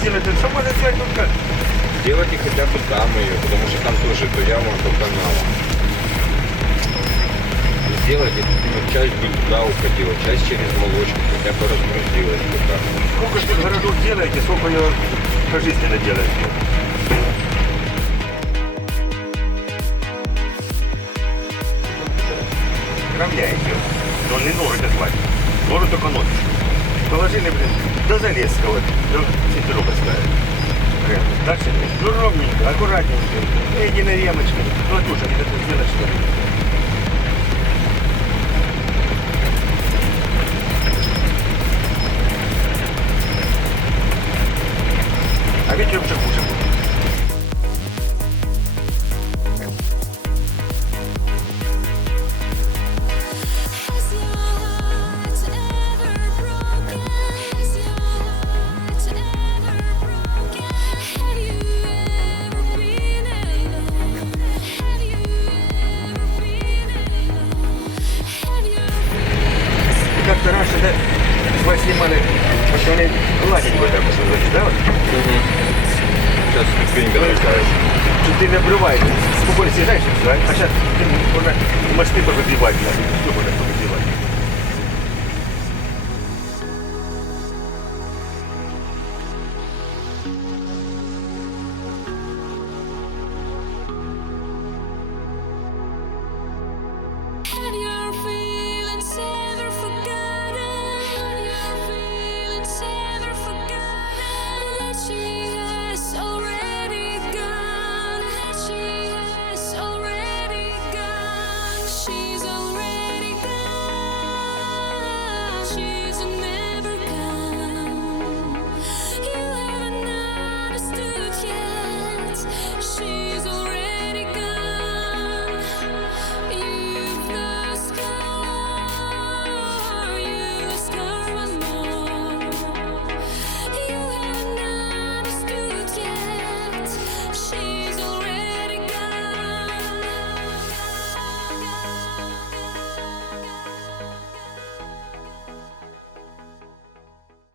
сделать, что можно сделать только? Сделайте хотя бы там ее, потому что там тоже то яма, то канал. Сделайте, часть бы туда уходила, часть через молочку, хотя бы разгрузилась туда. Сколько же городов делаете, сколько ее пожизненно делаете? Равняете. Но не норы дозвать. Норы только носишь. Положили, блин, до Залесского, до Симферопольского. Дальше, ну ровненько, аккуратненько. Единой ремочкой. Ну а тоже не это сделать, что ли? А вечером все хуже будет. Как-то раньше, да, свай снимали, что они гладить вот так вот, да? Вот? Сейчас ступенька такая. Что ты не обрываешь, спокойно съезжаешь, а сейчас можно мосты повыбивать, да,